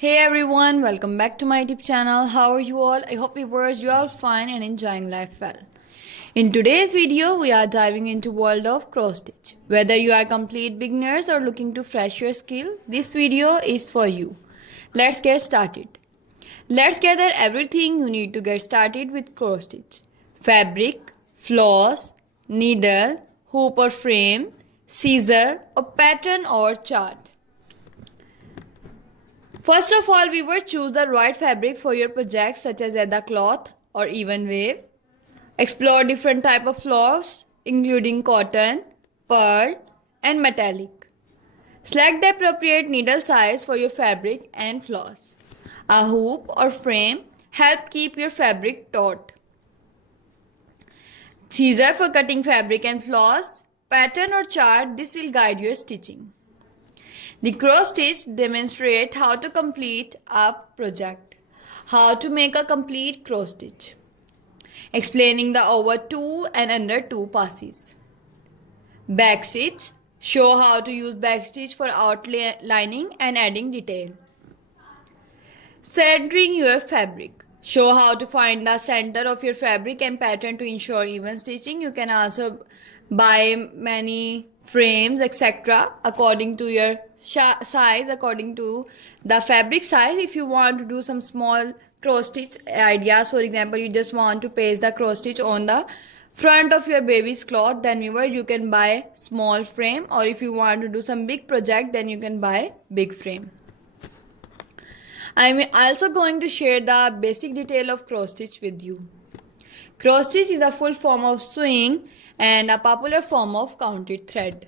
Hey everyone, welcome back to my YouTube channel. How are you all? I hope viewers you all fine and enjoying life well. In today's video, we are diving into world of cross stitch. Whether you are complete beginners or looking to fresh your skill, this video is for you. Let's get started. Let's gather everything you need to get started with cross stitch. Fabric, floss, needle, hoop or frame, scissor, a pattern or chart. First of all, we will choose the right fabric for your project such as leather cloth or even wave. Explore different type of floss including cotton, pearl and metallic. Select the appropriate needle size for your fabric and floss. A hoop or frame help keep your fabric taut. Scissor for cutting fabric and floss. Pattern or chart, this will guide your stitching. The cross stitch demonstrates how to complete a project. How to make a complete cross stitch. Explaining the over 2 and under 2 passes. Back stitch. Show how to use back stitch for outlining and adding detail. Centering your fabric. Show how to find the center of your fabric and pattern to ensure even stitching. You can also buy many frames etc. according to your size, according to the fabric size. If you want to do some small cross stitch ideas, for example you just want to paste the cross stitch on the front of your baby's cloth, then you can buy small frame, or if you want to do some big project then you can buy big frame. I'm also going to share the basic detail of cross stitch with you. Cross stitch is a full form of sewing and a popular form of counted thread.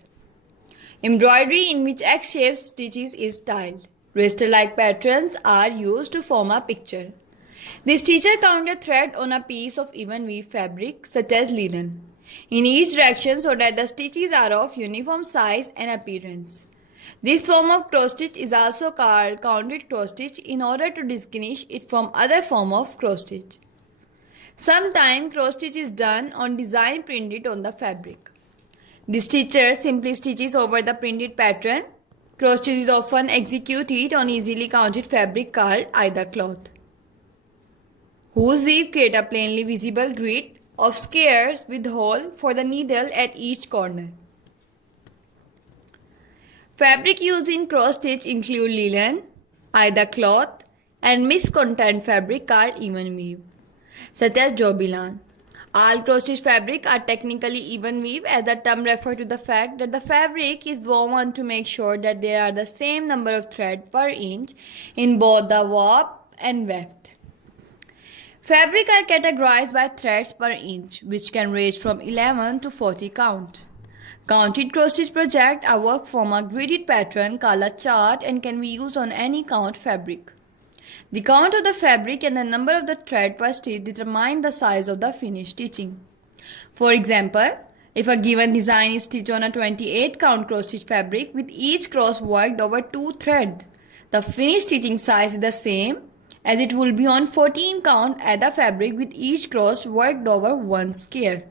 Embroidery in which X-shaped stitches is styled. Raster-like patterns are used to form a picture. The stitcher counted thread on a piece of even weave fabric such as linen in each direction so that the stitches are of uniform size and appearance. This form of cross stitch is also called counted cross stitch in order to distinguish it from other form of cross stitch. Sometimes cross stitch is done on design printed on the fabric. The stitcher simply stitches over the printed pattern. Cross stitch is often executed on easily counted fabric called either cloth, whose weave create a plainly visible grid of squares with hole for the needle at each corner. Fabric used in cross stitch include linen, either cloth, and mixed content fabric called even weave, such as jobilan. All cross stitch fabric are technically even weave, as the term refers to the fact that the fabric is woven to make sure that there are the same number of threads per inch in both the warp and weft. Fabric are categorized by threads per inch, which can range from 11 to 40 count. Counted cross stitch projects are worked from a gridded pattern called a chart and can be used on any count fabric. The count of the fabric and the number of the thread per stitch determine the size of the finished stitching. For example, if a given design is stitched on a 28 count cross stitch fabric with each cross worked over 2 threads, the finished stitching size is the same as it will be on 14 count at the fabric with each cross worked over 1 square.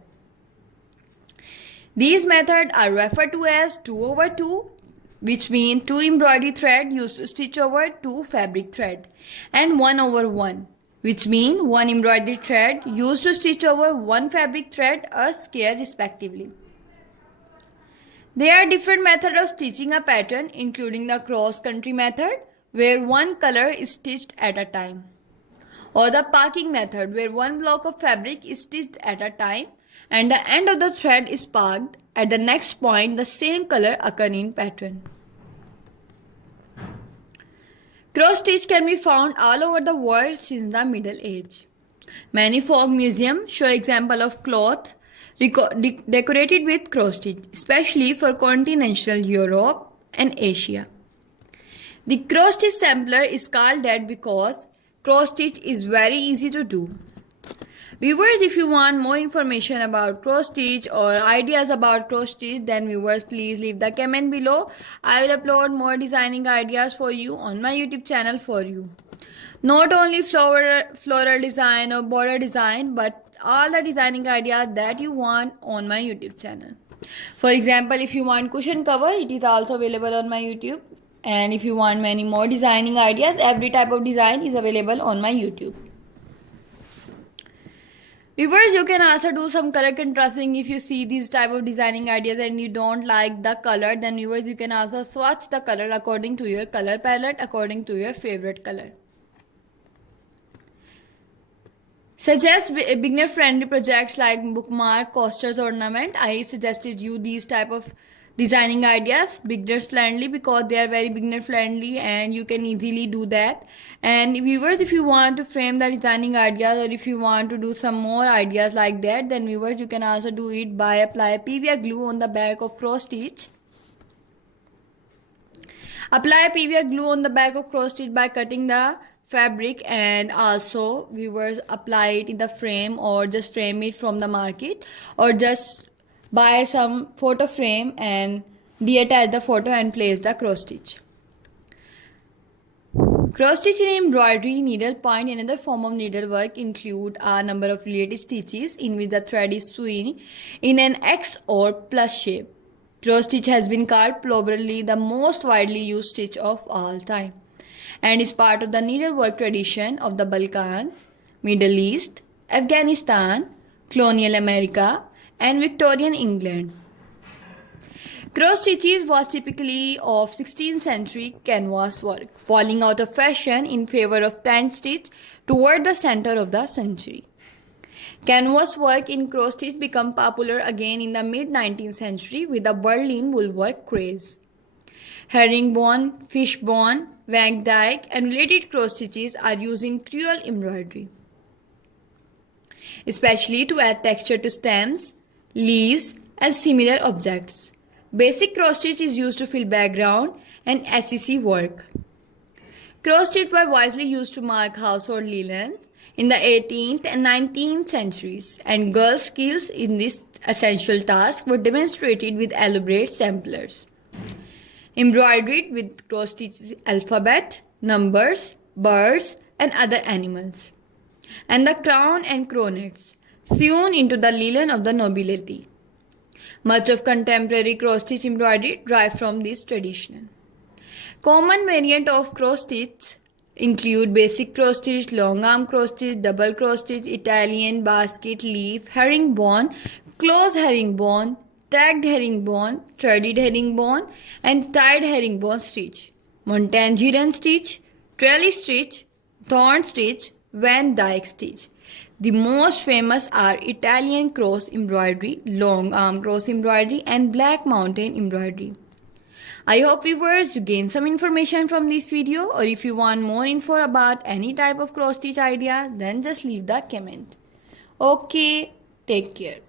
These methods are referred to as 2/2, which means 2 embroidery thread used to stitch over 2 fabric thread, and 1/1, which means 1 embroidery thread used to stitch over 1 fabric thread or square respectively. There are different methods of stitching a pattern, including the cross-country method, where one color is stitched at a time, or the parking method, where one block of fabric is stitched at a time and the end of the thread is parked at the next point the same color occur in pattern. Cross stitch can be found all over the world since the Middle Age. Many folk museums show examples of cloth decorated with cross stitch, especially for continental Europe and Asia. The cross stitch sampler is called that because cross stitch is very easy to do. Viewers, if you want more information about cross stitch or ideas about cross stitch, then viewers please leave the comment below. I will upload more designing ideas for you on my YouTube channel for you. Not only floral design or border design, but all the designing ideas that you want on my YouTube channel. For example, if you want cushion cover, it is also available on my YouTube And if you want many more designing ideas, every type of design is available on my YouTube. Viewers, you can also do some color contrasting. If you see these type of designing ideas and you don't like the color, then viewers, you can also swatch the color according to your color palette, according to your favorite color. Suggest beginner friendly projects like bookmark, coasters, ornament. I suggested you these type of designing ideas, beginner friendly, because they are very beginner friendly and you can easily do that. And viewers, if you want to frame the designing ideas, or if you want to do some more ideas like that, then viewers, you can also do it by apply PVA glue on the back of cross stitch. Apply PVA glue on the back of cross stitch by cutting the fabric, and also viewers, apply it in the frame, or just frame it from the market, or just buy some photo frame and detach the photo and place the cross stitch. Cross stitch in embroidery, needlepoint and other form of needlework include a number of related stitches in which the thread is sewn in an X or plus shape. Cross stitch has been called probably the most widely used stitch of all time, and is part of the needlework tradition of the Balkans, Middle East, Afghanistan, colonial America, and Victorian England. Cross stitches was typically of 16th century canvas work, falling out of fashion in favor of tent stitch toward the center of the century. Canvas work in cross stitch became popular again in the mid-19th century with the Berlin woolwork craze. Herringbone, fishbone, Van Dyke and related cross stitches are used in crewel embroidery, especially to add texture to stems, leaves and similar objects. Basic cross stitch is used to fill background and SEC work. Cross stitch were wisely used to mark household linen in the 18th and 19th centuries, and girls' skills in this essential task were demonstrated with elaborate samplers embroidered with cross stitches alphabet, numbers, birds and other animals, and the crown and coronets sewn into the linen of the nobility. Much of contemporary cross stitch embroidery derives from this tradition. Common variant of cross stitch include basic cross stitch, long arm cross stitch, double cross stitch, Italian, basket, leaf, herringbone, close herringbone, tagged herringbone, threaded herringbone and tied herringbone stitch, Montangeron stitch, trellis stitch, thorn stitch, Van Dyke stitch. The most famous are Italian cross embroidery, long arm cross embroidery and black mountain embroidery. I hope viewers you gain some information from this video, or if you want more info about any type of cross stitch idea, then just leave the comment. Okay, take care.